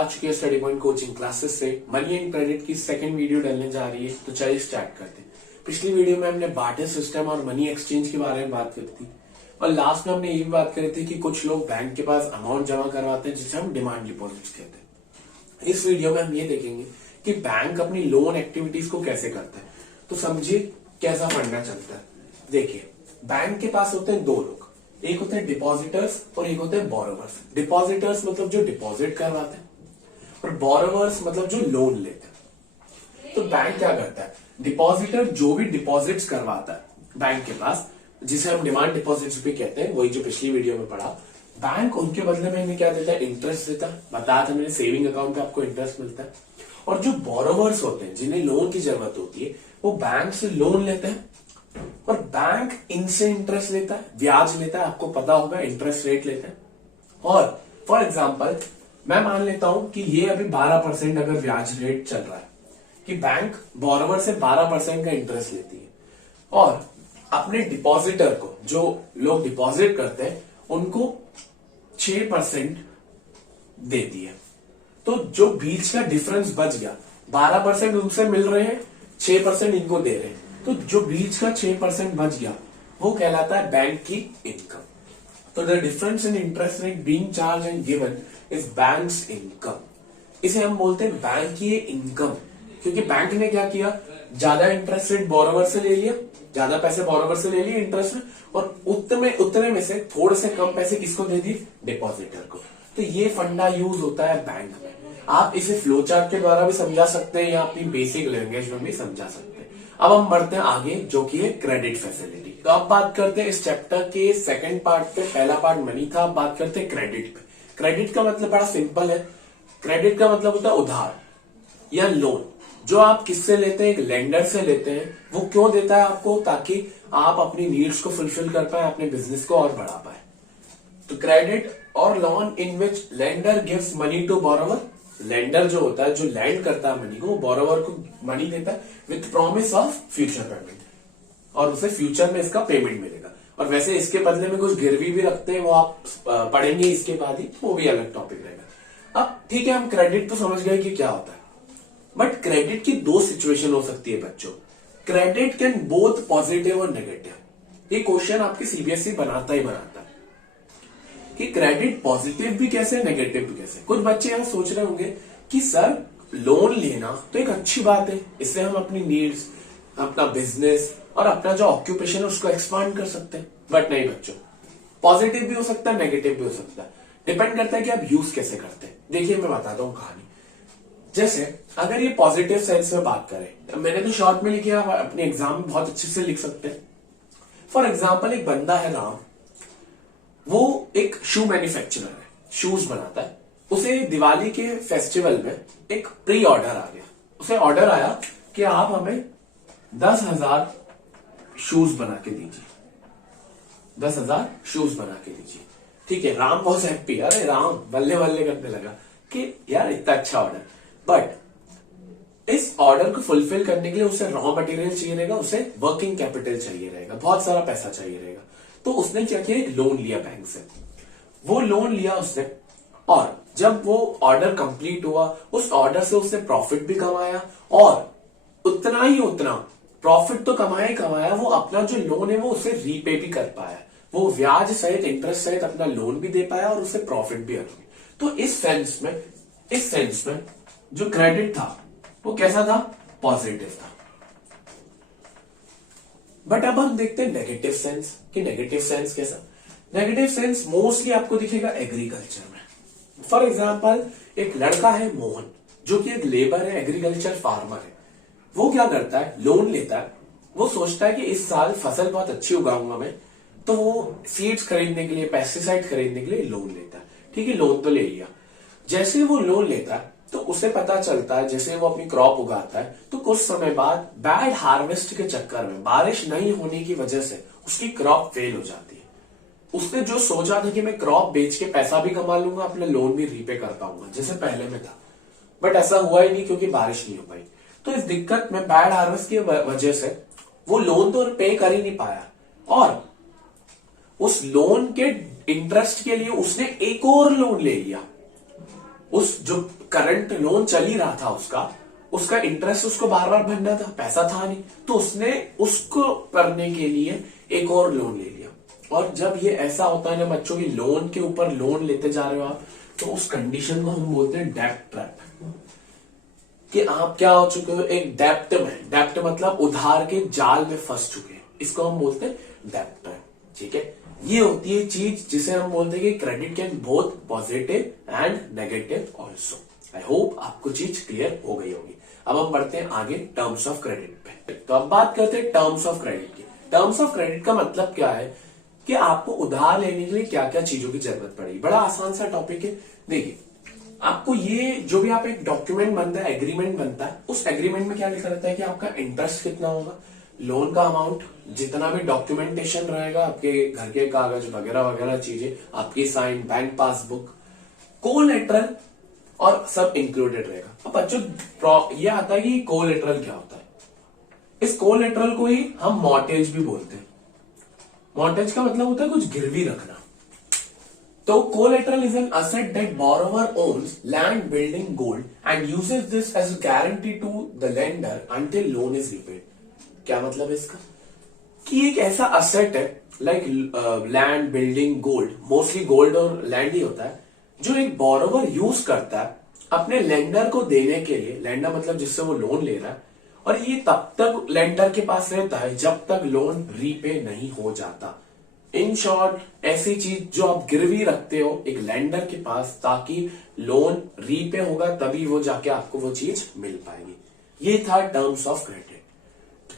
आ चुकी है study point coaching classes से मनी एंड क्रेडिट की सेकंड वीडियो डलने जा रही है। तो चलिए स्टार्ट करते हैं। पिछली वीडियो में हमने बार्टर सिस्टम और मनी एक्सचेंज के बारे में बात करी थी और लास्ट में हमने ये भी बात करी थी कि कुछ लोग बैंक के पास अमाउंट जमा करवाते हैं जिसे हम डिमांड डिपॉजिट्स कहते हैं। इस वीडियो में हम ये देखेंगे कि बैंक अपनी लोन एक्टिविटीज को कैसे करता है। तो समझिए कैसा फंडा चलता है। देखिए, बैंक के पास होते हैं दो लोग, एक होते हैं डिपॉजिटर्स और एक होते हैं बोरोवर्स। डिपॉजिटर्स मतलब जो डिपॉजिट करवाते हैं और बोरोवर्स मतलब जो लोन लेते हैं। तो बैंक क्या करता है, डिपॉजिटर जो भी डिपॉजिट्स करवाता है बैंक के पास, जिसे हम डिमांड डिपॉजिट्स भी कहते हैं, वही जो पिछली वीडियो में पढ़ा, बैंक उनके बदले में इन्हें क्या देता है, इंटरेस्ट देता है। बताया था मैंने, सेविंग अकाउंट पे आपको इंटरेस्ट मिलता है। और जो बोरोवर्स होते हैं जिन्हें लोन की जरूरत होती है, वो बैंक से लोन लेते हैं और बैंक इनसे इंटरेस्ट लेता है, ब्याज लेता है। आपको पता होगा इंटरेस्ट रेट लेते हैं। और फॉर एग्जांपल मैं मान लेता हूं कि ये अभी 12% अगर ब्याज रेट चल रहा है, कि बैंक बोरोवर से 12% का इंटरेस्ट लेती है और अपने डिपॉजिटर को, जो लोग डिपॉजिट करते हैं, उनको 6% देती है। तो जो बीच का डिफरेंस बच गया, 12% उनसे मिल रहे हैं, 6% इनको दे रहे हैं, तो जो बीच का 6% बच गया वो कहलाता है बैंक की इनकम। तो the difference in interest rate being charge and given is banks income. इसे हम बोलते हैं बैंक की इनकम, क्योंकि बैंक ने क्या किया, ज्यादा इंटरेस्ट रेट बोरोवर से ले लिया, ज्यादा पैसे बोरोवर से ले लिए इंटरेस्ट में, और उतने में से थोड़े से कम पैसे किसको दे दिए, डिपॉजिटर को। तो ये फंडा यूज होता है बैंक में। आप इसे फ्लो चार्ट के द्वारा भी समझा सकते हैं या अपनी बेसिक लैंग्वेज में भी समझा सकते हैं। अब हम बढ़ते हैं आगे, जो कि है क्रेडिट फैसिलिटी। तो अब बात करते हैं इस चैप्टर के सेकंड पार्ट पे। पहला पार्ट मनी था, अब बात करते हैं क्रेडिट पे। क्रेडिट का मतलब बड़ा सिंपल है। क्रेडिट का मतलब होता है उधार या लोन, जो आप किससे लेते हैं, एक लेंडर से लेते हैं। वो क्यों देता है आपको, ताकि आप अपनी नीड्स को फुलफिल कर पाए, अपने बिजनेस को और बढ़ा पाए। तो क्रेडिट और loan in which lender gives money to borrower. Lender जो होता है, जो लैंड करता है मनी को, वो बोरोवर को मनी देता है with promise of future payment, और उसे फ्यूचर में इसका पेमेंट मिलेगा। और वैसे इसके बदले में कुछ गिरवी भी रखते हैं, वो आप पढ़ेंगे इसके बाद ही, वो भी अलग टॉपिक रहेगा। अब ठीक है, हम क्रेडिट तो समझ गए कि क्या होता है, बट क्रेडिट की दो सिचुएशन हो सकती है बच्चों। क्रेडिट कैन बोथ पॉजिटिव और नेगेटिव। ये क्वेश्चन आपके सीबीएसई बनाता ही बनाता है कि क्रेडिट पॉजिटिव भी कैसे, नेगेटिव भी कैसे। कुछ बच्चे यहां सोच रहे होंगे कि सर लोन लेना तो एक अच्छी बात है, इससे हम अपनी नीड्स, अपना बिजनेस और अपना जो ऑक्यूपेशन है उसको एक्सपांड कर सकते हैं। बट नहीं बच्चों, पॉजिटिव भी हो सकता है, नेगेटिव भी हो सकता है। डिपेंड करता है कि आप यूज कैसे करते हैं। देखिए, मैं बताता हूं कहानी। जैसे अगर ये पॉजिटिव सेंस में बात करें, मैंने तो शॉर्ट में लिखी, आप अपने एग्जाम में बहुत अच्छे से लिख सकते हैं। फॉर एग्जाम्पल, एक बंदा है राम, वो एक शू मैन्युफैक्चरर है, शूज बनाता है। उसे दिवाली के फेस्टिवल में एक प्री ऑर्डर आ गया। उसे ऑर्डर आया कि आप हमें 10,000 शूज बना के दीजिए, 10,000 शूज बना के दीजिए। ठीक है, राम बहुत हैप्पी, अरे राम बल्ले बल्ले करने लगा कि यार इतना अच्छा ऑर्डर। बट इस ऑर्डर को फुलफिल करने के लिए उसे रॉ मटेरियल चाहिए रहेगा, उसे वर्किंग कैपिटल चाहिए रहेगा, बहुत सारा पैसा चाहिए रहेगा। तो उसने क्या किया, एक लोन लिया बैंक से। वो लोन लिया उसने, और जब वो ऑर्डर कंप्लीट हुआ, उस ऑर्डर से उसने प्रॉफिट भी कमाया, और उतना ही उतना प्रॉफिट तो कमाया ही कमाया, वो अपना जो लोन है वो उसे रीपे भी कर पाया। वो ब्याज सहित, इंटरेस्ट सहित अपना लोन भी दे पाया और उसे प्रॉफिट भी अर्न हुई। तो इस सेंस में जो क्रेडिट था वो कैसा था, पॉजिटिव था। बट अब हम देखते हैं नेगेटिव सेंस, कि नेगेटिव सेंस कैसा। नेगेटिव सेंस मोस्टली आपको दिखेगा एग्रीकल्चर में। फॉर एग्जाम्पल, एक लड़का है मोहन, जो कि एक लेबर है, एग्रीकल्चर फार्मर है। वो क्या करता है, लोन लेता है। वो सोचता है कि इस साल फसल बहुत अच्छी उगाऊंगा मैं, तो वो सीड्स खरीदने के लिए, पेस्टिसाइड खरीदने के लिए लोन लेता है। ठीक है, लोन तो ले लिया। जैसे वो लोन लेता है तो उसे पता चलता है, जैसे वो अपनी क्रॉप उगाता है, तो कुछ समय बाद बैड हार्वेस्ट के चक्कर में, बारिश नहीं होने की वजह से उसकी क्रॉप फेल हो जाती है। उसने जो सोचा था कि मैं क्रॉप बेच के पैसा भी कमा लूंगा, अपने लोन भी रीपे कर पाऊंगा जैसे पहले में था, बट ऐसा हुआ ही नहीं क्योंकि बारिश नहीं हो पाई। तो इस दिक्कत में, बैड हार्वेस्ट की वजह से, वो लोन तो पे कर ही नहीं पाया, और उस लोन के इंटरेस्ट के लिए उसने एक और लोन ले लिया। उस जो करंट लोन चल ही रहा था उसका इंटरेस्ट उसको बार बार भरना था, पैसा था नहीं, तो उसने उसको करने के लिए एक और लोन ले लिया। और जब ये ऐसा होता है ना बच्चों की, लोन के ऊपर लोन लेते जा रहे हो आप, तो उस कंडीशन को हम बोलते हैं डेब्ट ट्रैप। कि आप क्या हो चुके हो, एक डेब्ट में, डेब्ट मतलब उधार के जाल में फंस चुके हैं, इसको हम बोलते हैं डेब्ट ट्रैप। ठीक है, ये होती है चीज जिसे हम बोलते हैं कि credit can both positive and negative also. I hope आपको चीज क्लियर हो गई होगी। अब हम बढ़ते हैं आगे टर्म्स ऑफ क्रेडिट पे। तो अब बात करते हैं टर्म्स ऑफ क्रेडिट की। टर्म्स ऑफ क्रेडिट का मतलब क्या है कि आपको उधार लेने के लिए क्या क्या चीजों की जरूरत पड़ेगी। बड़ा आसान सा टॉपिक है। देखिए, आपको ये जो भी आप एक डॉक्यूमेंट बनता है, एग्रीमेंट बनता है, उस एग्रीमेंट में क्या लिखा रहता है कि आपका इंटरेस्ट कितना होगा, लोन का अमाउंट, जितना भी डॉक्यूमेंटेशन रहेगा, आपके घर के कागज वगैरह वगैरह चीजें, आपकी साइन, बैंक पासबुक, कोलेटरल और सब इंक्लूडेड रहेगा। अब बच्चों ये आता है कि कोलेटरल क्या होता है। इस कोलेटरल को ही हम मॉर्टेज भी बोलते हैं। मॉर्टेज का मतलब होता है कुछ गिरवी रखना। तो collateral is an asset that borrower owns land, building, gold and uses this as guarantee to the lender until loan is repaid. क्या मतलब है इसका, कि एक ऐसा असेट है like land, building, gold, mostly gold और लैंड ही होता है, जो एक बोरोवर यूज करता है अपने लेंडर को देने के लिए। लेंडर मतलब जिससे वो लोन ले रहा है, और ये तब तक लेंडर के पास रहता है जब तक लोन रीपे नहीं हो जाता। इन शॉर्ट, ऐसी चीज जो आप गिरवी रखते हो एक लेंडर के पास, ताकि लोन रीपे होगा तभी वो जाके आपको वो चीज मिल पाएगी। ये था terms of credit.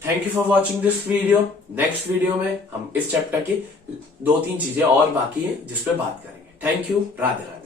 Thank you for watching this video. Next video में हम इस चैप्टर की 2-3 चीजें और बाकी है जिस पे बात करेंगे। Thank you, Radhe Radhe.